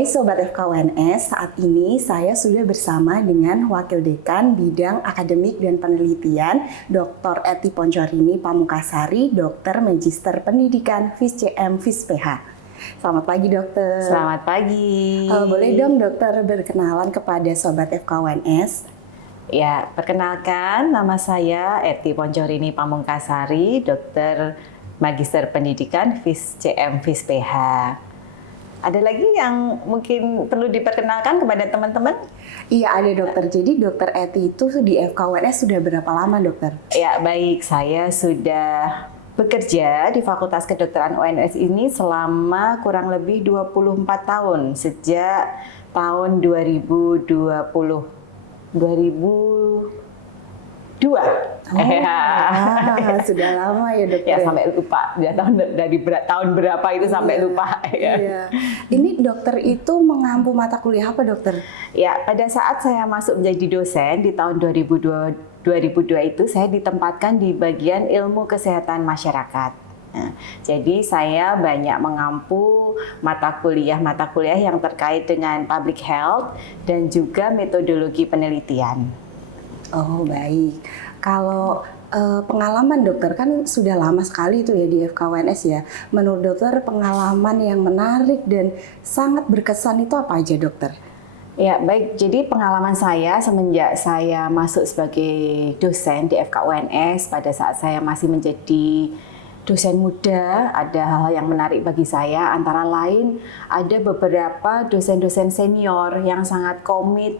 Hai Sobat FKUNS, saat ini saya sudah bersama dengan Wakil Dekan Bidang Akademik dan Penelitian Dr. Ety Ponjorini Pamungkasari, Dokter Magister Pendidikan FISCM FISPH. Selamat pagi dokter. Selamat pagi. Boleh dong dokter berkenalan kepada Sobat FKUNS? Ya, perkenalkan nama saya Ety Ponjorini Pamungkasari, Dokter Magister Pendidikan FISCM FISPH. Ada lagi yang mungkin perlu diperkenalkan kepada teman-teman? Iya ada dokter. Jadi dokter Ety itu di FKUNS sudah berapa lama dokter? Ya baik, saya sudah bekerja di Fakultas Kedokteran UNS ini selama kurang lebih 24 tahun sejak tahun 2002. Sudah lama ya dokter. Ya sampai lupa ya tahun berapa itu sampai lupa ya. Iya. Ini dokter itu mengampu mata kuliah apa dokter? Ya pada saat saya masuk menjadi dosen di tahun 2002 itu saya ditempatkan di bagian ilmu kesehatan masyarakat. Nah, jadi saya banyak mengampu mata kuliah yang terkait dengan public health dan juga metodologi penelitian. Oh baik, kalau pengalaman dokter kan sudah lama sekali itu ya di FKUNS ya. Menurut dokter pengalaman yang menarik dan sangat berkesan itu apa aja dokter? Ya baik, jadi pengalaman saya semenjak saya masuk sebagai dosen di FKUNS pada saat saya masih menjadi dosen muda, ada hal yang menarik bagi saya, antara lain ada beberapa dosen-dosen senior yang sangat komit,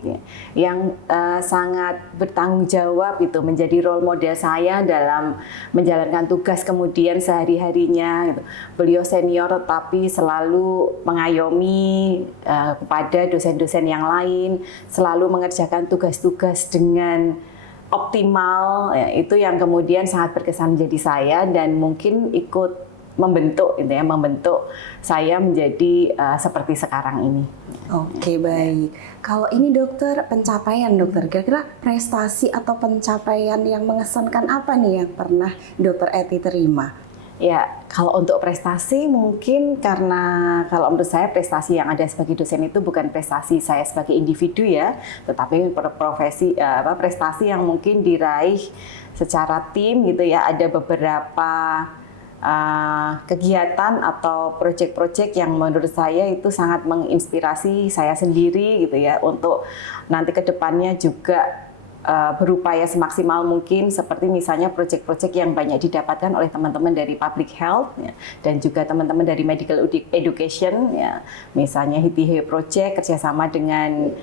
yang sangat bertanggung jawab itu menjadi role model saya dalam menjalankan tugas kemudian sehari-harinya. Gitu. Beliau senior tetapi selalu mengayomi kepada dosen-dosen yang lain, selalu mengerjakan tugas-tugas dengan optimal, ya, itu yang kemudian sangat berkesan menjadi saya dan mungkin ikut membentuk saya menjadi seperti sekarang ini. Oke baik. Kalau ini dokter pencapaian dokter, kira-kira prestasi atau pencapaian yang mengesankan apa nih yang pernah dokter Ety terima? Ya, kalau untuk prestasi mungkin karena kalau menurut saya prestasi yang ada sebagai dosen itu bukan prestasi saya sebagai individu ya, tetapi prestasi yang mungkin diraih secara tim gitu ya. Ada beberapa kegiatan atau proyek-proyek yang menurut saya itu sangat menginspirasi saya sendiri gitu ya untuk nanti ke depannya juga berupaya semaksimal mungkin, seperti misalnya proyek-proyek yang banyak didapatkan oleh teman-teman dari public health ya, dan juga teman-teman dari medical education ya, misalnya HITIHE project kerjasama dengan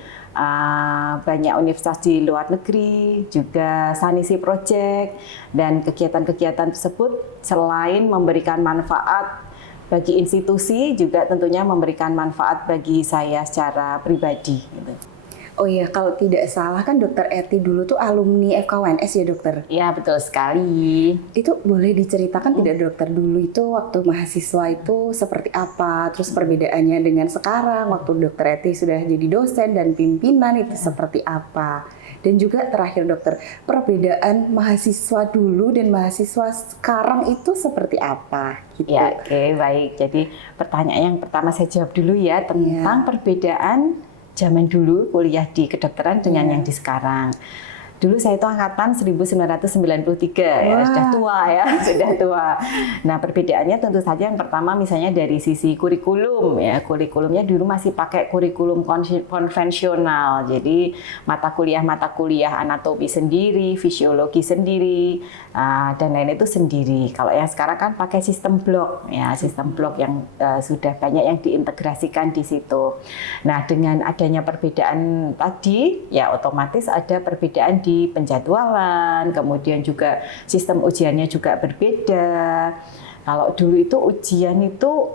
banyak universitas di luar negeri, juga Sanisi project, dan kegiatan-kegiatan tersebut selain memberikan manfaat bagi institusi juga tentunya memberikan manfaat bagi saya secara pribadi gitu. Oh iya, kalau tidak salah kan dokter Ety dulu tuh alumni FKUNS ya dokter? Ya betul sekali. Itu boleh diceritakan tidak dokter dulu itu waktu mahasiswa itu seperti apa? Terus perbedaannya dengan sekarang waktu dokter Ety sudah jadi dosen dan pimpinan itu seperti apa? Dan juga terakhir dokter, perbedaan mahasiswa dulu dan mahasiswa sekarang itu seperti apa? Gitu. Ya oke, baik. Jadi pertanyaan yang pertama saya jawab dulu ya tentang perbedaan zaman dulu kuliah di kedokteran dengan yang di sekarang. Dulu saya itu angkatan 1993, ya, sudah tua ya, sudah tua. Nah perbedaannya tentu saja yang pertama misalnya dari sisi kurikulum ya, kurikulumnya dulu masih pakai kurikulum konvensional. Jadi mata kuliah anatomi sendiri, fisiologi sendiri, dan lain itu sendiri. Kalau yang sekarang kan pakai sistem blok, ya sistem blok yang sudah banyak yang diintegrasikan di situ. Nah dengan adanya perbedaan tadi, ya otomatis ada perbedaan di penjadwalan, kemudian juga sistem ujiannya juga berbeda. Kalau dulu itu ujian itu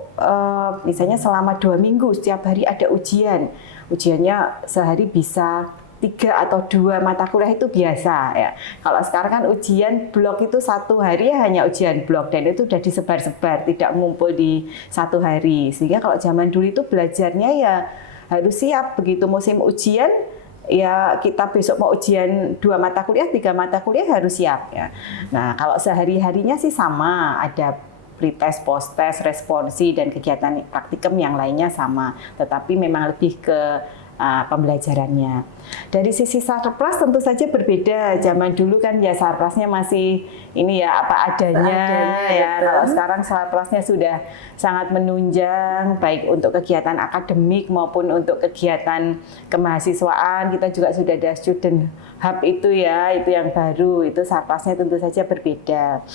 misalnya selama 2 minggu setiap hari ada ujian. Ujiannya sehari bisa 3 atau 2 mata kuliah itu biasa ya. Kalau sekarang kan ujian blok itu 1 hari hanya ujian blok dan itu sudah disebar-sebar, tidak ngumpul di 1 hari. Sehingga kalau zaman dulu itu belajarnya ya harus siap begitu musim ujian. Ya kita besok mau ujian 2 mata kuliah, 3 mata kuliah harus siap ya. Nah kalau sehari-harinya sih sama, ada pretest, posttest, responsi dan kegiatan praktikum yang lainnya sama, tetapi memang lebih ke pembelajarannya. Dari sisi sarpras tentu saja berbeda. Zaman dulu kan ya sarprasnya masih ini ya apa adanya ya. Kalau sekarang sarprasnya sudah sangat menunjang baik untuk kegiatan akademik maupun untuk kegiatan kemahasiswaan. Kita juga sudah ada student hub itu ya, itu yang baru. Itu sarprasnya tentu saja berbeda.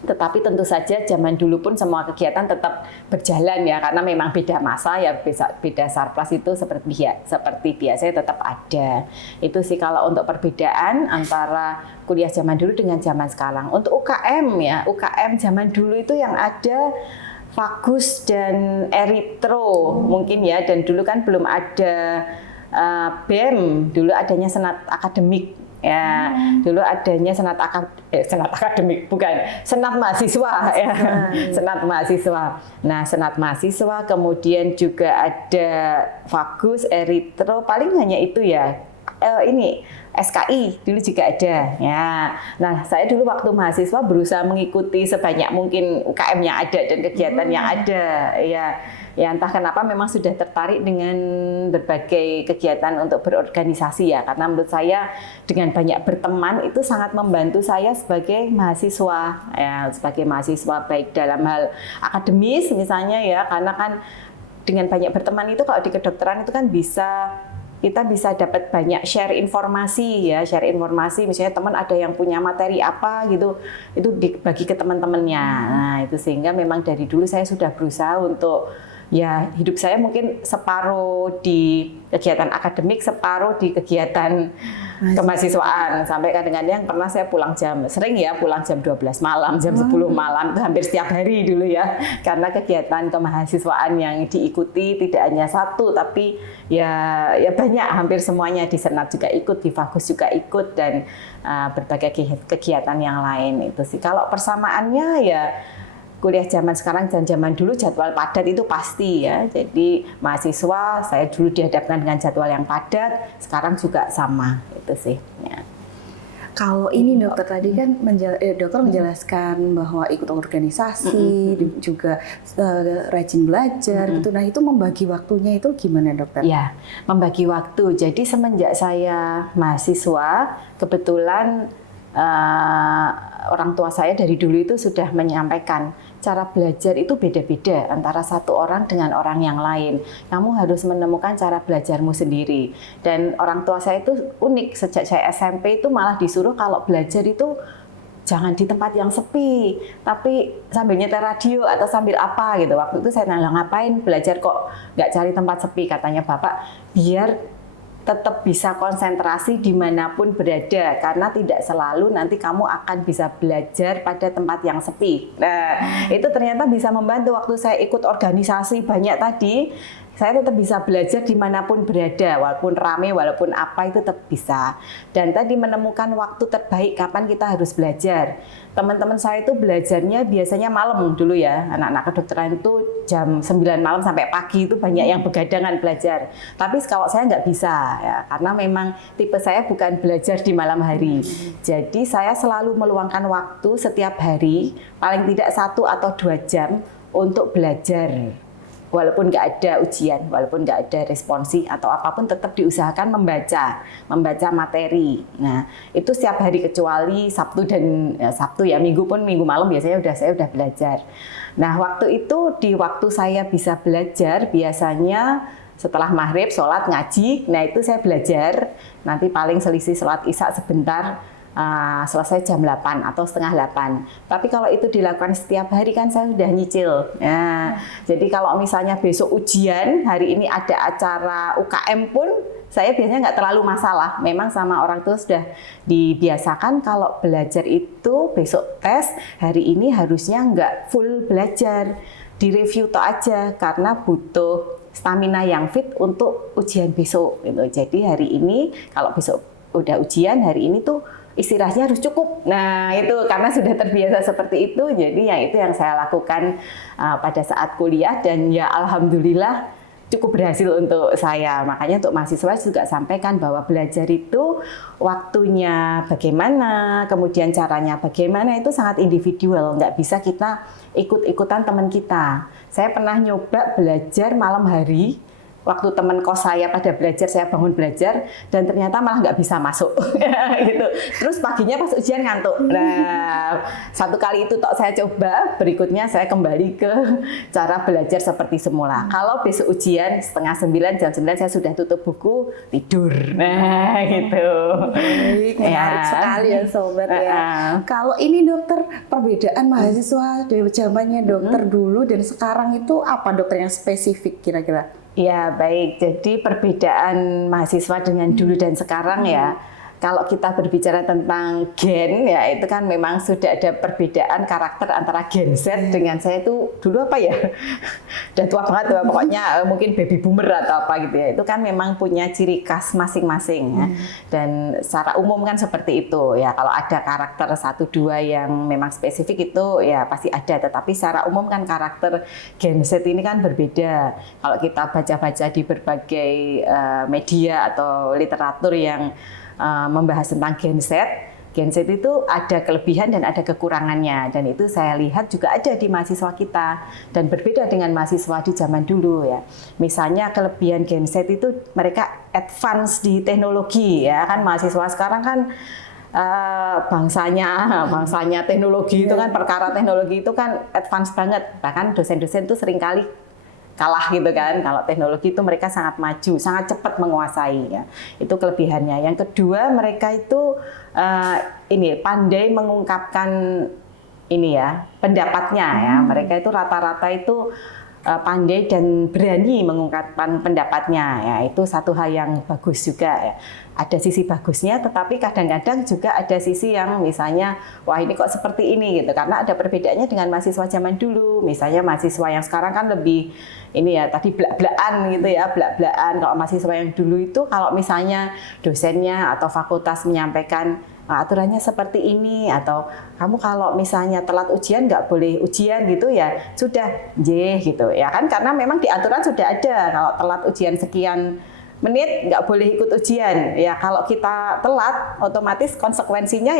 Tetapi tentu saja zaman dulu pun semua kegiatan tetap berjalan ya, karena memang beda masa ya, beda sarpras itu seperti biasanya tetap ada. Itu sih kalau untuk perbedaan antara kuliah zaman dulu dengan zaman sekarang. Untuk UKM ya, UKM zaman dulu itu yang ada Fagus dan Eritro mungkin ya, dan dulu kan belum ada BEM, dulu adanya senat akademik. Ya, dulu adanya senat akademik, bukan senat mahasiswa ya, senat mahasiswa. Nah, senat mahasiswa, kemudian juga ada Fagus, Eritro, paling hanya itu ya. Ini SKI dulu juga ada ya. Nah, saya dulu waktu mahasiswa berusaha mengikuti sebanyak mungkin UKM yang ada dan kegiatan yang ada ya. Ya entah kenapa memang sudah tertarik dengan berbagai kegiatan untuk berorganisasi ya, karena menurut saya dengan banyak berteman itu sangat membantu saya sebagai mahasiswa ya, sebagai mahasiswa baik dalam hal akademis misalnya ya, karena kan dengan banyak berteman itu kalau di kedokteran itu kan kita bisa dapat banyak share informasi ya, share informasi misalnya teman ada yang punya materi apa gitu, itu dibagi ke teman-temannya. Nah, itu sehingga memang dari dulu saya sudah berusaha untuk ya hidup saya mungkin separuh di kegiatan akademik, separuh di kegiatan kemahasiswaan. Sampai kadang-kadang pernah saya sering ya pulang jam 12 malam, jam 10 malam, itu hampir setiap hari dulu ya. Karena kegiatan kemahasiswaan yang diikuti tidak hanya satu, tapi ya banyak, hampir semuanya. Di Senat juga ikut, di Fagus juga ikut, dan berbagai kegiatan yang lain itu sih. Kalau persamaannya ya kuliah zaman sekarang dan zaman dulu jadwal padat itu pasti ya. Jadi mahasiswa saya dulu dihadapkan dengan jadwal yang padat, sekarang juga sama itu sih. Ya. Kalau ini dokter tadi kan dokter menjelaskan bahwa ikut organisasi, juga rajin belajar gitu. Nah itu membagi waktunya itu gimana dokter? Ya, membagi waktu. Jadi semenjak saya mahasiswa, kebetulan orang tua saya dari dulu itu sudah menyampaikan cara belajar itu beda-beda antara satu orang dengan orang yang lain. Kamu harus menemukan cara belajarmu sendiri. Dan orang tua saya itu unik, sejak saya SMP itu malah disuruh kalau belajar itu jangan di tempat yang sepi, tapi sambil nyetel radio atau sambil apa gitu. Waktu itu saya nanya, ngapain belajar kok nggak cari tempat sepi? Katanya bapak, biar tetap bisa konsentrasi dimanapun berada, karena tidak selalu nanti kamu akan bisa belajar pada tempat yang sepi. Nah, itu ternyata bisa membantu. Waktu saya ikut organisasi banyak tadi, saya tetap bisa belajar dimanapun berada, walaupun rame, walaupun apa, itu tetap bisa. Dan tadi menemukan waktu terbaik kapan kita harus belajar. Teman-teman saya itu belajarnya biasanya malam dulu ya, anak-anak kedokteran itu jam 9 malam sampai pagi itu banyak yang begadangan belajar. Tapi kalau saya nggak bisa ya, karena memang tipe saya bukan belajar di malam hari. Jadi saya selalu meluangkan waktu setiap hari, paling tidak 1 atau 2 jam untuk belajar. Walaupun nggak ada ujian, walaupun nggak ada responsi atau apapun, tetap diusahakan membaca materi. Nah, itu setiap hari kecuali Sabtu Sabtu ya, Minggu pun, Minggu malam biasanya saya udah belajar. Nah, waktu itu di waktu saya bisa belajar biasanya setelah maghrib, sholat, ngaji. Nah, itu saya belajar. Nanti paling selisih sholat isya sebentar. Selesai jam 8 atau setengah 8. Tapi kalau itu dilakukan setiap hari kan saya sudah nyicil. Nah, jadi kalau misalnya besok ujian, hari ini ada acara UKM pun, saya biasanya nggak terlalu masalah. Memang sama orang tua sudah dibiasakan kalau belajar itu besok tes, hari ini harusnya nggak full belajar. Direview toh aja, karena butuh stamina yang fit untuk ujian besok. Gitu. Jadi hari ini, kalau besok udah ujian, hari ini tuh istirahatnya harus cukup. Nah, itu karena sudah terbiasa seperti itu, jadi itu yang saya lakukan pada saat kuliah, dan ya alhamdulillah cukup berhasil untuk saya. Makanya untuk mahasiswa juga sampaikan bahwa belajar itu waktunya bagaimana, kemudian caranya bagaimana itu sangat individual. Nggak bisa kita ikut-ikutan teman kita. Saya pernah nyoba belajar malam hari. Waktu teman kos saya pada belajar, saya bangun belajar dan ternyata malah nggak bisa masuk gitu. Terus paginya pas ujian ngantuk. Nah, satu kali itu tok saya coba, berikutnya saya kembali ke cara belajar seperti semula. Kalau besok ujian 8:30, jam 9 saya sudah tutup buku, tidur. Nah, gitu. Baik, menarik sekali ya sobat ya. Kalau ini dokter, perbedaan mahasiswa dari zamannya dokter dulu dan sekarang itu apa dokter yang spesifik kira-kira? Ya baik, jadi perbedaan mahasiswa dengan dulu dan sekarang ya, kalau kita berbicara tentang gen ya itu kan memang sudah ada perbedaan karakter antara Gen Z dengan saya itu dulu apa ya, udah tua banget ya, pokoknya mungkin baby boomer atau apa gitu ya, itu kan memang punya ciri khas masing-masing ya, dan secara umum kan seperti itu ya, kalau ada karakter 1-2 yang memang spesifik itu ya pasti ada, tetapi secara umum kan karakter Gen Z ini kan berbeda. Kalau kita baca-baca di berbagai media atau literatur yang membahas tentang Gen Z itu ada kelebihan dan ada kekurangannya, dan itu saya lihat juga ada di mahasiswa kita dan berbeda dengan mahasiswa di zaman dulu ya. Misalnya kelebihan Gen Z itu mereka advance di teknologi ya kan, mahasiswa sekarang kan bangsanya teknologi itu kan, perkara teknologi itu kan advance banget, bahkan dosen-dosen itu seringkali kalah gitu kan. Kalau teknologi itu mereka sangat maju, sangat cepat menguasai ya. Itu kelebihannya. Yang kedua, mereka itu pandai mengungkapkan ini ya, pendapatnya ya. Mereka itu rata-rata itu pandai dan berani mengungkapkan pendapatnya ya. Itu satu hal yang bagus juga ya. Ada sisi bagusnya, tetapi kadang-kadang juga ada sisi yang misalnya, wah ini kok seperti ini gitu, karena ada perbedaannya dengan mahasiswa zaman dulu. Misalnya mahasiswa yang sekarang kan lebih ini ya, tadi blak-blakan gitu ya, blak-blakan. Kalau mahasiswa yang dulu itu kalau misalnya dosennya atau fakultas menyampaikan aturannya seperti ini, atau kamu kalau misalnya telat ujian nggak boleh ujian gitu ya, sudah gitu ya kan, karena memang di aturan sudah ada kalau telat ujian sekian menit nggak boleh ikut ujian ya. Kalau kita telat otomatis konsekuensinya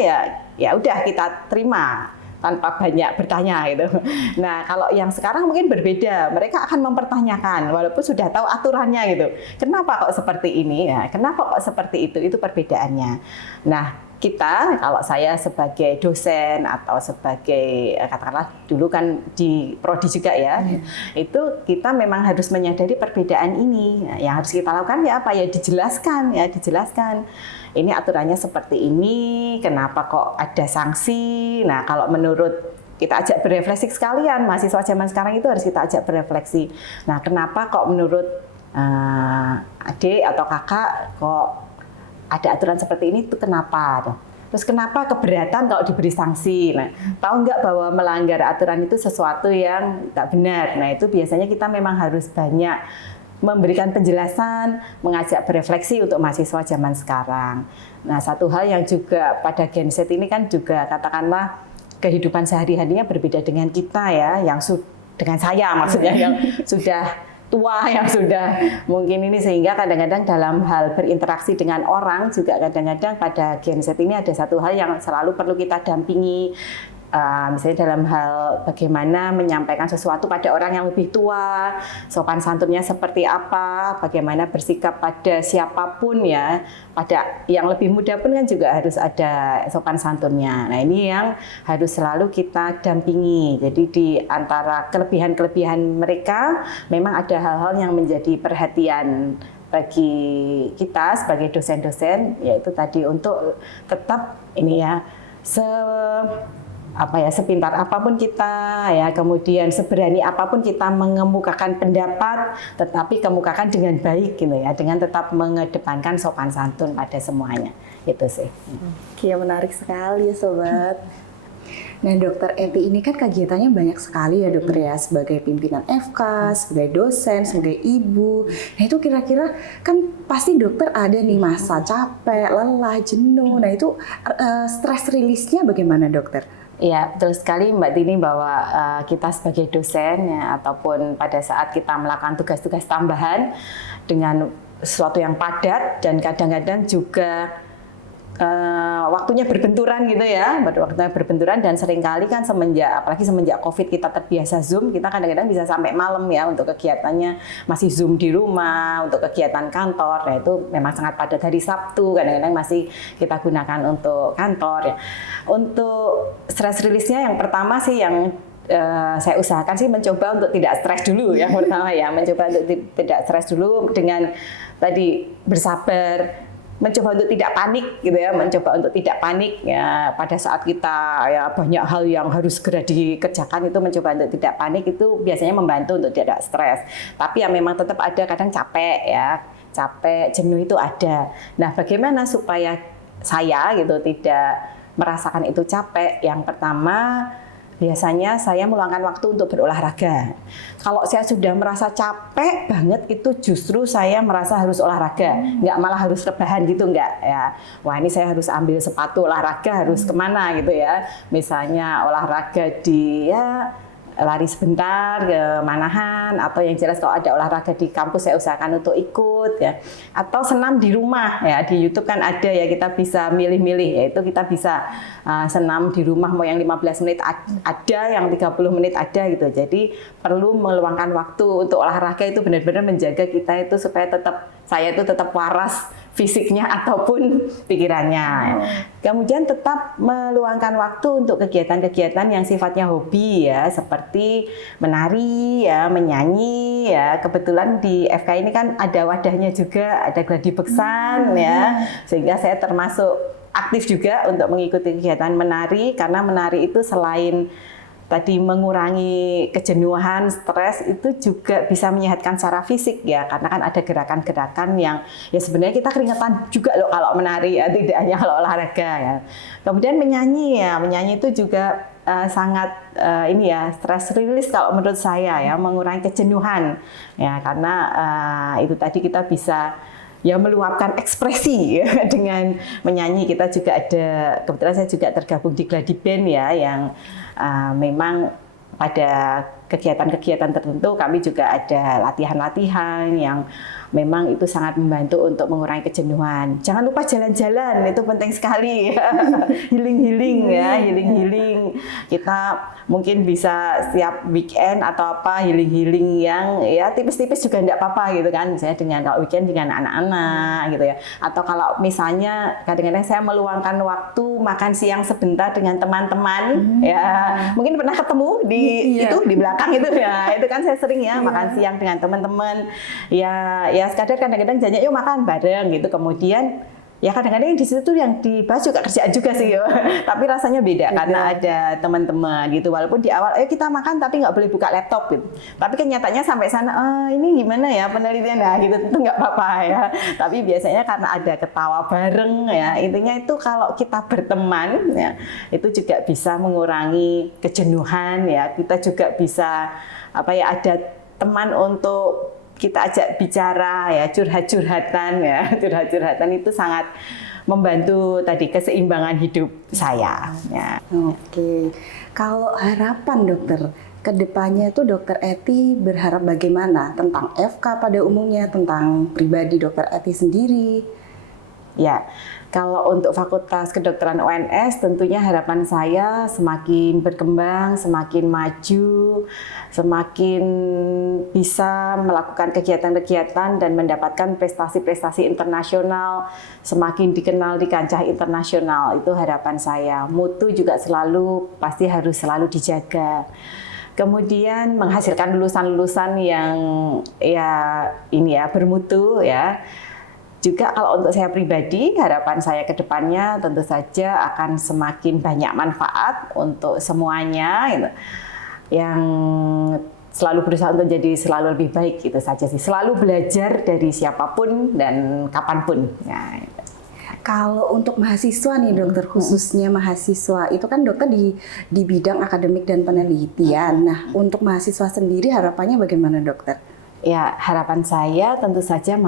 ya udah kita terima tanpa banyak bertanya gitu. Nah kalau yang sekarang mungkin berbeda, mereka akan mempertanyakan walaupun sudah tahu aturannya gitu. Kenapa kok seperti ini ya? Kenapa kok seperti itu perbedaannya. Nah kita, kalau saya sebagai dosen atau sebagai katakanlah dulu kan di prodi juga ya, itu kita memang harus menyadari perbedaan ini. Nah, yang harus kita lakukan ya apa ya, dijelaskan. Ini aturannya seperti ini, kenapa kok ada sanksi. Nah kalau menurut kita ajak berefleksi sekalian, mahasiswa zaman sekarang itu harus kita ajak berefleksi. Nah kenapa kok menurut adik atau kakak kok ada aturan seperti ini, itu kenapa? Terus kenapa keberatan kalau diberi sanksi? Nah, tahu nggak bahwa melanggar aturan itu sesuatu yang nggak benar? Nah, itu biasanya kita memang harus banyak memberikan penjelasan, mengajak berefleksi untuk mahasiswa zaman sekarang. Nah, satu hal yang juga pada Gen Z ini kan juga katakanlah kehidupan sehari-harinya berbeda dengan kita ya, dengan saya maksudnya yang sudah tua, yang sudah mungkin ini, sehingga kadang-kadang dalam hal berinteraksi dengan orang juga kadang-kadang pada Gen Z ini ada satu hal yang selalu perlu kita dampingi. Misalnya dalam hal bagaimana menyampaikan sesuatu pada orang yang lebih tua, sopan santunnya seperti apa, bagaimana bersikap pada siapapun ya, pada yang lebih muda pun kan juga harus ada sopan santunnya. Nah ini yang harus selalu kita dampingi. Jadi di antara kelebihan-kelebihan mereka memang ada hal-hal yang menjadi perhatian bagi kita sebagai dosen-dosen, yaitu tadi untuk tetap ini ya, sepintar apapun kita ya, kemudian seberani apapun kita mengemukakan pendapat, tetapi kemukakan dengan baik gitu ya, dengan tetap mengedepankan sopan santun pada semuanya. Itu sih. Oke, menarik sekali sobat. Nah dokter Eti ini kan kegiatannya banyak sekali ya dokter ya, sebagai pimpinan FK, sebagai dosen, sebagai ibu. Nah itu kira-kira kan pasti dokter ada nih masa capek, lelah, jenuh. Nah itu stress release-nya bagaimana dokter? Ya, betul sekali Mbak Tini bahwa kita sebagai dosen ya, ataupun pada saat kita melakukan tugas-tugas tambahan dengan sesuatu yang padat dan kadang-kadang juga waktunya berbenturan gitu ya, waktunya berbenturan dan seringkali kan apalagi semenjak COVID kita terbiasa Zoom, kita kadang-kadang bisa sampai malam ya untuk kegiatannya masih Zoom di rumah, untuk kegiatan kantor, nah itu memang sangat padat. Hari Sabtu kadang-kadang masih kita gunakan untuk kantor ya. Untuk stress release-nya yang pertama sih yang saya usahakan sih mencoba untuk tidak stres dulu yang pertama ya, mencoba untuk tidak stres dulu dengan tadi bersabar, mencoba untuk tidak panik gitu ya, mencoba untuk tidak panik ya pada saat kita ya banyak hal yang harus segera dikerjakan, itu mencoba untuk tidak panik itu biasanya membantu untuk tidak stres. Tapi ya memang tetap ada kadang capek ya, capek, jenuh itu ada. Nah, bagaimana supaya saya gitu tidak merasakan itu capek? Yang pertama, biasanya saya meluangkan waktu untuk berolahraga. Kalau saya sudah merasa capek banget, itu justru saya merasa harus olahraga, nggak malah harus rebahan gitu, nggak ya. Wah, ini saya harus ambil sepatu olahraga, harus kemana gitu ya. Misalnya olahraga di ya lari sebentar ke Manahan, atau yang jelas kalau ada olahraga di kampus saya usahakan untuk ikut ya, atau senam di rumah ya. Di YouTube kan ada ya, kita bisa milih-milih, yaitu kita bisa senam di rumah, mau yang 15 menit ada, yang 30 menit ada gitu. Jadi perlu meluangkan waktu untuk olahraga, itu benar-benar menjaga kita itu supaya saya itu tetap waras fisiknya ataupun pikirannya. Kemudian tetap meluangkan waktu untuk kegiatan-kegiatan yang sifatnya hobi ya, seperti menari ya, menyanyi ya. Kebetulan di FK ini kan ada wadahnya juga, ada gladi beksan ya, sehingga saya termasuk aktif juga untuk mengikuti kegiatan menari, karena menari itu selain tadi mengurangi kejenuhan, stres, itu juga bisa menyehatkan secara fisik ya, karena kan ada gerakan-gerakan yang ya sebenarnya kita keringetan juga loh kalau menari ya, tidak hanya kalau olahraga ya. Kemudian menyanyi ya, menyanyi itu juga sangat ini ya, stress release kalau menurut saya ya, mengurangi kejenuhan ya, karena itu tadi kita bisa ya meluapkan ekspresi ya, dengan menyanyi. Kita juga ada, kebetulan saya juga tergabung di Gladi Band ya, yang memang pada kegiatan-kegiatan tertentu kami juga ada latihan-latihan yang memang itu sangat membantu untuk mengurangi kejenuhan. Jangan lupa jalan-jalan, itu penting sekali ya. Healing-healing ya, healing-healing. Kita mungkin bisa setiap weekend atau apa, healing-healing yang ya tipis-tipis juga enggak apa-apa gitu kan. Misalnya dengan kalau weekend dengan anak-anak gitu ya. Atau kalau misalnya kadang-kadang saya meluangkan waktu makan siang sebentar dengan teman-teman ya. Mungkin pernah ketemu di itu di belakang itu ya. Itu kan saya sering ya makan siang dengan teman-teman. Ya sekadar kadang-kadang janjian yuk makan bareng gitu. Kemudian ya kadang-kadang di situ tuh yang dibahas juga kerjaan juga sih ya. Tapi rasanya beda karena ada teman-teman gitu. Walaupun di awal ayo kita makan tapi nggak boleh buka laptop gitu. Tapi kenyataannya sampai sana ini gimana ya penelitian ya gitu, itu nggak apa-apa ya. Tapi biasanya karena ada ketawa bareng ya. Intinya itu kalau kita berteman ya, itu juga bisa mengurangi kejenuhan ya. Kita juga bisa ada teman untuk kita ajak bicara ya, curhat-curhatan ya. Curhat-curhatan itu sangat membantu tadi keseimbangan hidup saya ya. Oke. Kalau harapan dokter ke depannya itu dokter Eti berharap bagaimana tentang FK pada umumnya, tentang pribadi dokter Eti sendiri? Ya, kalau untuk Fakultas Kedokteran UNS tentunya harapan saya semakin berkembang, semakin maju, semakin bisa melakukan kegiatan-kegiatan dan mendapatkan prestasi-prestasi internasional, semakin dikenal di kancah internasional. Itu harapan saya. Mutu juga pasti harus selalu dijaga. Kemudian menghasilkan lulusan-lulusan yang bermutu ya. Juga kalau untuk saya pribadi, harapan saya ke depannya tentu saja akan semakin banyak manfaat untuk semuanya gitu. Yang selalu berusaha untuk jadi selalu lebih baik, itu saja sih. Selalu belajar dari siapapun dan kapanpun. Ya, gitu. Kalau untuk mahasiswa nih dokter, khususnya mahasiswa, itu kan dokter di bidang akademik dan penelitian. Nah, untuk mahasiswa sendiri harapannya bagaimana dokter? Ya, harapan saya tentu saja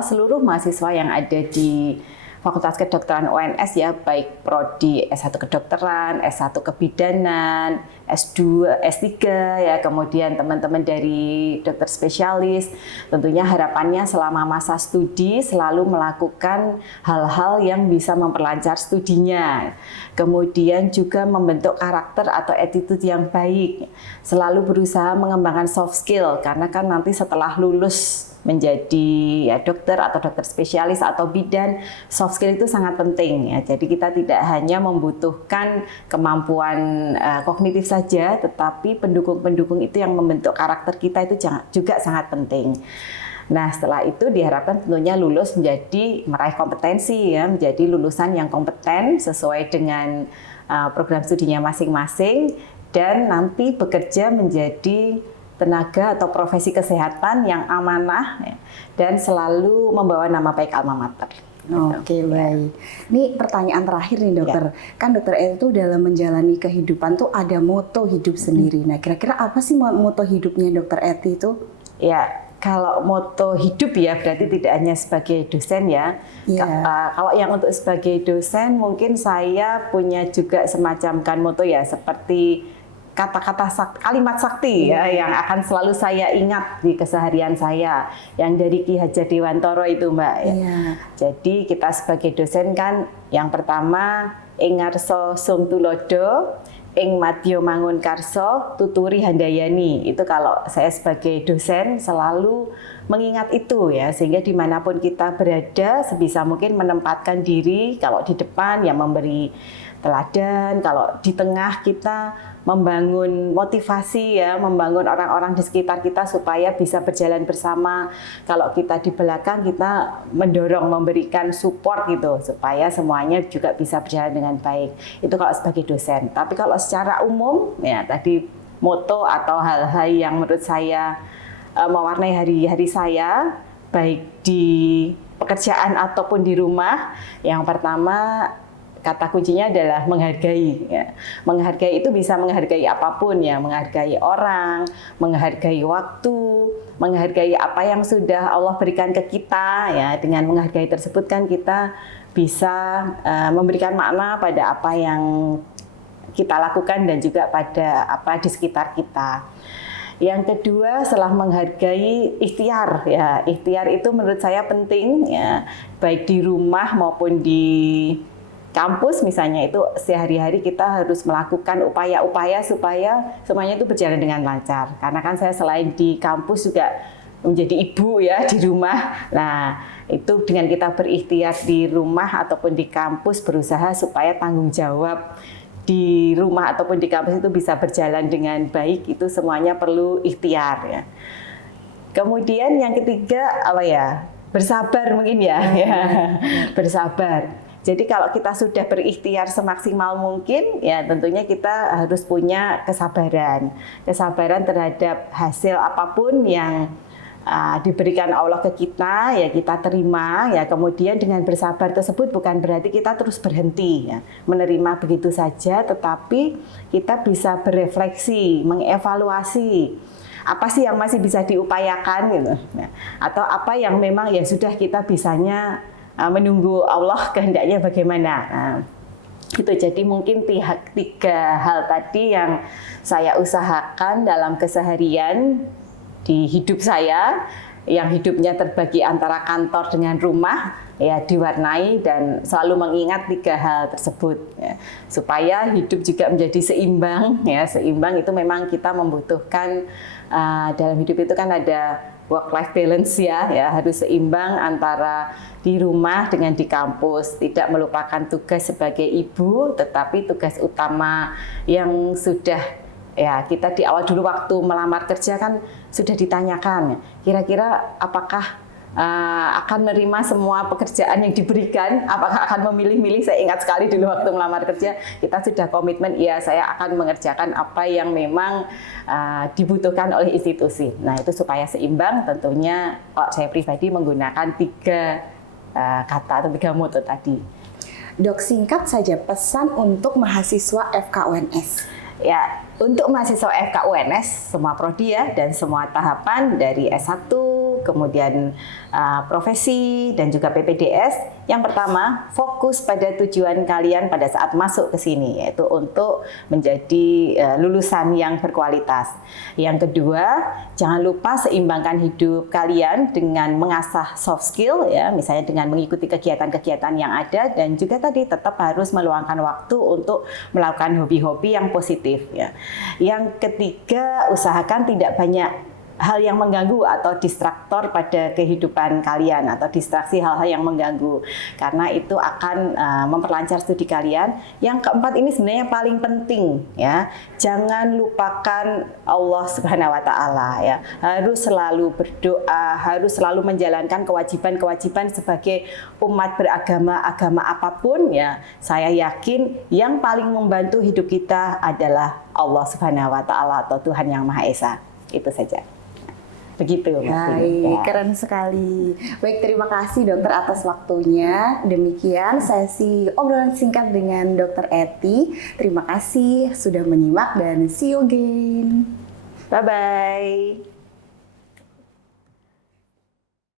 seluruh mahasiswa yang ada di Fakultas Kedokteran UNS ya, baik prodi S1 Kedokteran, S1 Kebidanan, S2, S3 ya, kemudian teman-teman dari dokter spesialis. Tentunya harapannya selama masa studi selalu melakukan hal-hal yang bisa memperlancar studinya. Kemudian juga membentuk karakter atau attitude yang baik. Selalu berusaha mengembangkan soft skill karena kan nanti setelah lulus menjadi ya dokter atau dokter spesialis atau bidan, soft skill itu sangat penting ya. Jadi kita tidak hanya membutuhkan kemampuan kognitif saja, tetapi pendukung-pendukung itu yang membentuk karakter kita itu juga sangat penting. Nah, setelah itu diharapkan tentunya lulus menjadi meraih kompetensi ya, menjadi lulusan yang kompeten sesuai dengan program studinya masing-masing dan nanti bekerja menjadi tenaga atau profesi kesehatan yang amanah ya, dan selalu membawa nama baik alma mater. Oke, baik. Ini pertanyaan terakhir nih dokter. Kan dokter itu dalam menjalani kehidupan tuh ada moto hidup sendiri. Nah, kira-kira apa sih moto hidupnya dokter Eti itu? Ya, kalau moto hidup ya berarti tidak hanya sebagai dosen ya. Kalau yang untuk sebagai dosen mungkin saya punya juga semacam kan moto ya, seperti kata-kata kalimat sakti ya yang akan selalu saya ingat di keseharian saya yang dari Ki Hajar Dewantara itu Mbak ya. Jadi kita sebagai dosen kan yang pertama ing ngarsa sung tulodo, ing madya mangun karso, tuturi handayani. Itu kalau saya sebagai dosen selalu mengingat itu ya, sehingga dimanapun kita berada sebisa mungkin menempatkan diri, kalau di depan yang memberi teladan, kalau di tengah kita membangun motivasi ya, membangun orang-orang di sekitar kita supaya bisa berjalan bersama. Kalau kita di belakang kita mendorong, memberikan support gitu supaya semuanya juga bisa berjalan dengan baik. Itu kalau sebagai dosen. Tapi kalau secara umum ya tadi moto atau hal-hal yang menurut saya mewarnai hari-hari saya baik di pekerjaan ataupun di rumah. Yang pertama kata kuncinya adalah menghargai. Ya. Menghargai itu bisa menghargai apapun ya, menghargai orang, menghargai waktu, menghargai apa yang sudah Allah berikan ke kita. Ya, dengan menghargai tersebut kan kita bisa memberikan makna pada apa yang kita lakukan dan juga pada apa di sekitar kita. Yang kedua, setelah menghargai ikhtiar ya, ikhtiar itu menurut saya penting ya, baik di rumah maupun di kampus misalnya itu sehari-hari kita harus melakukan upaya-upaya supaya semuanya itu berjalan dengan lancar. Karena kan saya selain di kampus juga menjadi ibu ya di rumah. Nah, itu dengan kita berikhtiar di rumah ataupun di kampus berusaha supaya tanggung jawab di rumah ataupun di kampus itu bisa berjalan dengan baik, itu semuanya perlu ikhtiar ya. Kemudian yang ketiga apa ya? Bersabar mungkin ya. Bersabar. Jadi kalau kita sudah berikhtiar semaksimal mungkin, ya tentunya kita harus punya kesabaran. Kesabaran terhadap hasil apapun yang diberikan Allah ke kita, ya kita terima. Ya kemudian dengan bersabar tersebut bukan berarti kita terus berhenti, ya, menerima begitu saja, tetapi kita bisa berefleksi, mengevaluasi apa sih yang masih bisa diupayakan, gitu. Atau apa yang memang ya sudah kita bisanya menunggu Allah kehendaknya bagaimana. Nah, itu jadi mungkin tiga hal tadi yang saya usahakan dalam keseharian di hidup saya, yang hidupnya terbagi antara kantor dengan rumah, ya diwarnai dan selalu mengingat tiga hal tersebut ya, supaya hidup juga menjadi seimbang ya. Seimbang itu memang kita membutuhkan dalam hidup itu kan ada work life balance ya, harus seimbang antara di rumah dengan di kampus, tidak melupakan tugas sebagai ibu, tetapi tugas utama yang sudah ya kita di awal dulu waktu melamar kerja kan sudah ditanyakan kira-kira apakah akan menerima semua pekerjaan yang diberikan, apakah akan memilih-milih. Saya ingat sekali dulu waktu melamar kerja kita sudah komitmen, ya saya akan mengerjakan apa yang memang dibutuhkan oleh institusi. Nah itu supaya seimbang tentunya kalau saya pribadi menggunakan tiga kata atau tiga moto tadi. Dok, singkat saja pesan untuk mahasiswa FKUNS. Ya, untuk mahasiswa FKUNS semua prodi ya dan semua tahapan dari S1, kemudian profesi, dan juga PPDS. Yang pertama, fokus pada tujuan kalian pada saat masuk ke sini, yaitu untuk menjadi lulusan yang berkualitas. Yang kedua, jangan lupa seimbangkan hidup kalian dengan mengasah soft skill, ya, misalnya dengan mengikuti kegiatan-kegiatan yang ada, dan juga tadi tetap harus meluangkan waktu untuk melakukan hobi-hobi yang positif. Ya. Yang ketiga, usahakan tidak banyak hal yang mengganggu atau distraktor pada kehidupan kalian, atau distraksi hal-hal yang mengganggu, karena itu akan memperlancar studi kalian. Yang keempat ini sebenarnya yang paling penting, ya, jangan lupakan Allah Subhanahu wa Ta'ala, ya. Harus selalu berdoa, harus selalu menjalankan kewajiban-kewajiban sebagai umat beragama, agama apapun, ya. Saya yakin yang paling membantu hidup kita adalah Allah Subhanahu wa Ta'ala atau Tuhan Yang Maha Esa. Itu saja. Begitu. Baik, keren sekali. Baik, terima kasih dokter atas waktunya. Demikian sesi obrolan singkat dengan Dokter Ety. Terima kasih sudah menyimak dan see you again. Bye-bye.